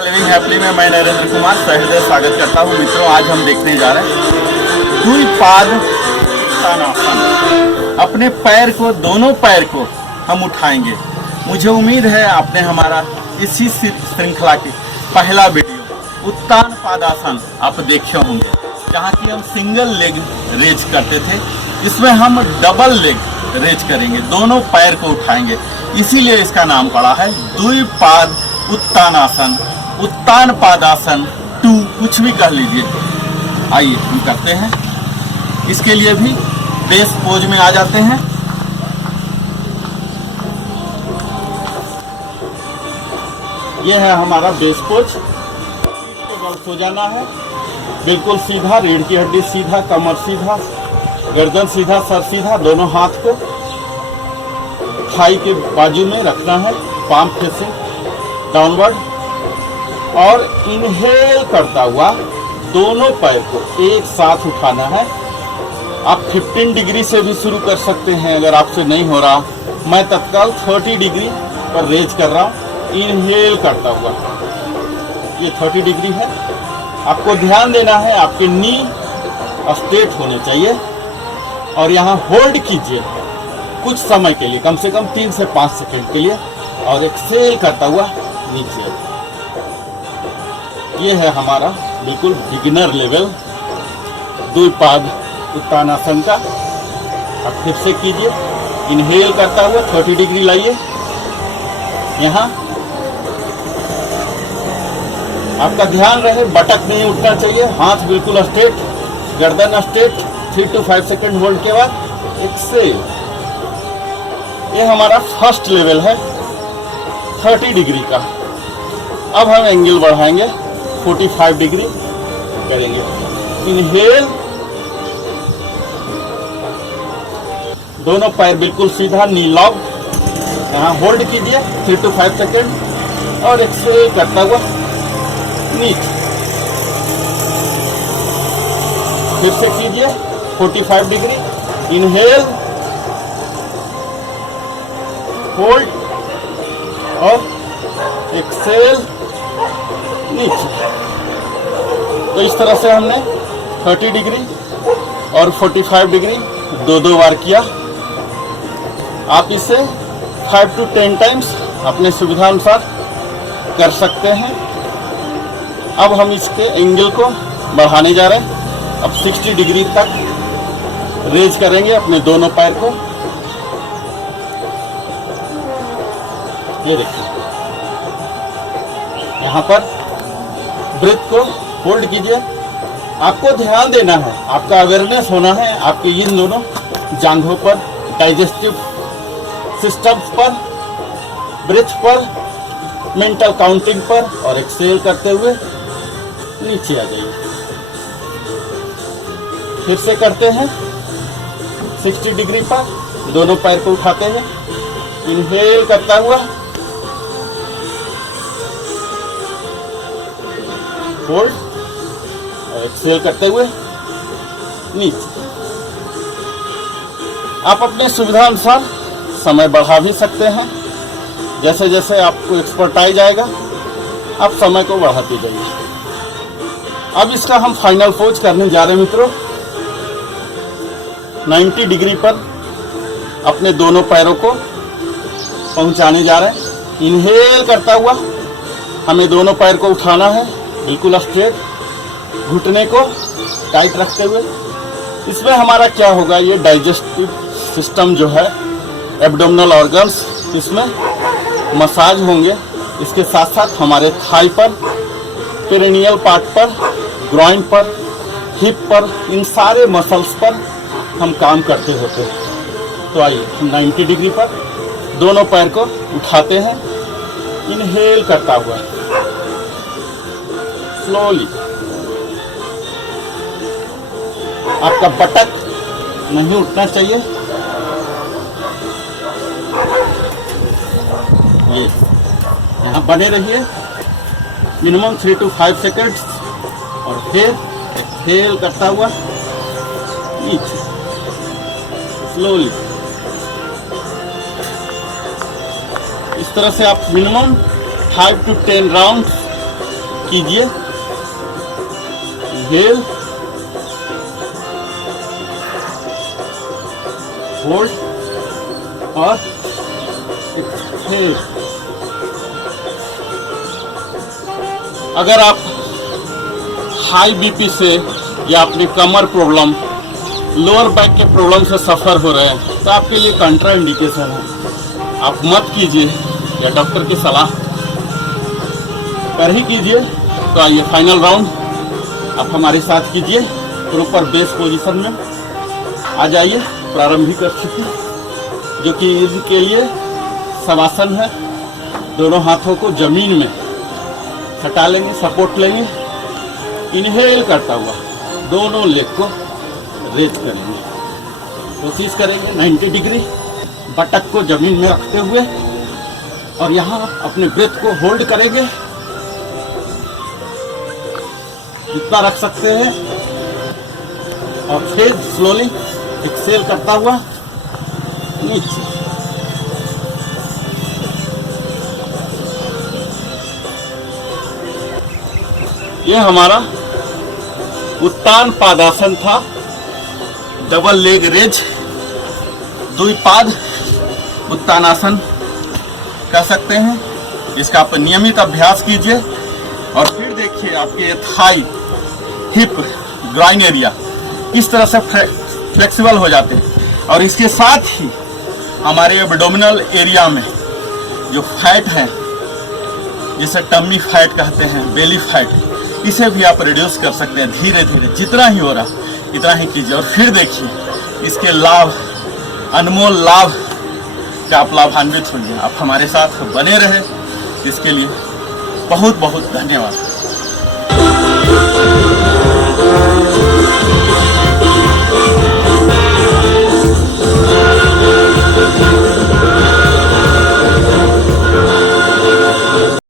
Living happily में मैं नरेंद्र कुमार सहृदय स्वागत करता हूँ। मित्रों, आज हम देखने जा रहे हैं द्विपाद उत्तानासन। अपने पैर को, दोनों पैर को हम उठाएंगे। मुझे उम्मीद है आपने हमारा इसी श्रृंखला की पहला वीडियो उत्तान पादासन आप देखे होंगे, जहाँ की हम सिंगल लेग रेज करते थे। इसमें हम डबल लेग रेज करेंगे, दोनों पैर को उठाएंगे, इसीलिए इसका नाम पड़ा है द्विपाद उत्तानासन, उत्तान पादासन 2, कुछ भी कह लीजिए। आइए हम करते हैं। इसके लिए भी बेस पोज में आ जाते हैं। यह है हमारा बेस पोज। बल सो जाना है, बिल्कुल सीधा, रीढ़ की हड्डी सीधा, कमर सीधा, गर्दन सीधा, सर सीधा, दोनों हाथ को थाई के बाजू में रखना है, पाम फेसिंग डाउनवर्ड, और इनहेल करता हुआ दोनों पैर को एक साथ उठाना है। आप 15 डिग्री से भी शुरू कर सकते हैं अगर आपसे नहीं हो रहा। मैं तत्काल 30 डिग्री पर रेज कर रहा हूँ, इनहेल करता हुआ। ये 30 डिग्री है। आपको ध्यान देना है, आपके नी स्ट्रेट होने चाहिए और यहाँ होल्ड कीजिए कुछ समय के लिए, कम से कम 3 से 5 सेकंड के लिए, और एक्सेल करता हुआ नीचे। ये है हमारा बिल्कुल बिगिनर लेवल द्विपाद उत्तानासन का। आप फिर से कीजिए, इनहेल करता हुआ 30 डिग्री लाइए। यहाँ आपका ध्यान रहे बटक नहीं उठना चाहिए, हाथ बिल्कुल स्ट्रेट, गर्दन स्ट्रेट। 3 to 5 सेकंड होल्ड के बाद एक्सेल। ये हमारा फर्स्ट लेवल है 30 डिग्री का। अब हम एंगल बढ़ाएंगे, 45 डिग्री करेंगे। इनहेल, दोनों पैर बिल्कुल सीधा, नी लॉक, यहाँ होल्ड कीजिए 3 to 5 सेकंड और एक्सेल करता हुआ नीचे। फिर से कीजिए 45 डिग्री, इनहेल, होल्ड और एक्सेल नीचे। तो इस तरह से हमने 30 डिग्री और 45 डिग्री दो बार किया। आप इसे 5 to 10 टाइम्स अपने सुविधा अनुसार कर सकते हैं। अब हम इसके एंगल को बढ़ाने जा रहे हैं। अब 60 डिग्री तक रेज करेंगे अपने दोनों पैर को। ये देखिए, यहाँ पर ब्रेथ को होल्ड कीजिए। आपको ध्यान देना है, आपका अवेयरनेस होना है आपके इन दोनों जांघों पर, डाइजेस्टिव सिस्टम्स पर, ब्रेथ पर, मेंटल काउंटिंग पर, और एक्सेल करते हुए नीचे आ जाइए। फिर से करते हैं 60 डिग्री पर, दोनों पैर को उठाते हैं, इनहेल करता हुआ, होल्ड और एक्सेल करते हुए नीचे। आप अपने सुविधा अनुसार समय बढ़ा भी सकते हैं। जैसे जैसे आपको एक्सपर्टाइज आएगा, आप समय को बढ़ाते जाइए। अब इसका हम फाइनल पोज करने जा रहे हैं मित्रों। 90 डिग्री पर अपने दोनों पैरों को पहुंचाने जा रहे हैं। इनहेल करता हुआ हमें दोनों पैर को उठाना है, बिल्कुल स्ट्रेट, घुटने को टाइट रखते हुए। इसमें हमारा क्या होगा, ये डाइजेस्टिव सिस्टम जो है, एब्डोमिनल ऑर्गन्स, इसमें मसाज होंगे। इसके साथ साथ हमारे थाई पर, पेरिनियल पार्ट पर, ग्रॉइन पर, हिप पर, इन सारे मसल्स पर हम काम करते होते हैं। तो आइए 90 डिग्री पर दोनों पैर को उठाते हैं, इनहेल करता हुआ स्लोली। आपका बटक नहीं उठना चाहिए। ये यहाँ बने रहिए मिनिमम 3 to 5 सेकंड्स, और फिर एक्सेल करता हुआ नीचे स्लोली। इस तरह से आप मिनिमम 5 to 10 राउंड कीजिए, इनहेल, होल्ड और एक्सहेल। अगर आप हाई बीपी से या अपनी कमर प्रॉब्लम, लोअर बैक के प्रॉब्लम से सफ़र हो रहे हैं तो आपके लिए कंट्रा इंडिकेशन है। आप मत कीजिए, या डॉक्टर की सलाह कर ही कीजिए। तो आइए फाइनल राउंड आप हमारे साथ कीजिए, प्रॉपर बेस पोजीशन में आ जाइए। प्रारंभिक स्थिति जो कि इसके लिए शवासन है। दोनों हाथों को जमीन में हटा लेंगे, सपोर्ट लेंगे, इनहेल करता हुआ दोनों लेग को रेज करेंगे। कोशिश करेंगे 90 डिग्री बटक को जमीन में रखते हुए, और यहाँ अपने ब्रेथ को होल्ड करेंगे जितना रख सकते हैं, और फिर स्लोली एक्सेल करता हुआ नीचे। ये हमारा उत्तान पादासन था, डबल लेग रेज, द्विपाद उत्तानासन कह सकते हैं। इसका आप नियमित अभ्यास कीजिए और फिर देखिए आपके थाई, हिप, ग्राइन एरिया इस तरह से फ्लेक्सिबल हो जाते हैं। और इसके साथ ही हमारे एब्डोमिनल एरिया में जो फैट है, जिसे टम्मी फैट कहते हैं, बेली फैट, इसे भी आप रिड्यूस कर सकते हैं धीरे धीरे। जितना ही हो रहा इतना ही कीजिए, और फिर देखिए इसके लाभ, अनमोल लाभ का आप लाभान्वित होंगे। आप हमारे साथ बने रहे, इसके लिए बहुत बहुत धन्यवाद।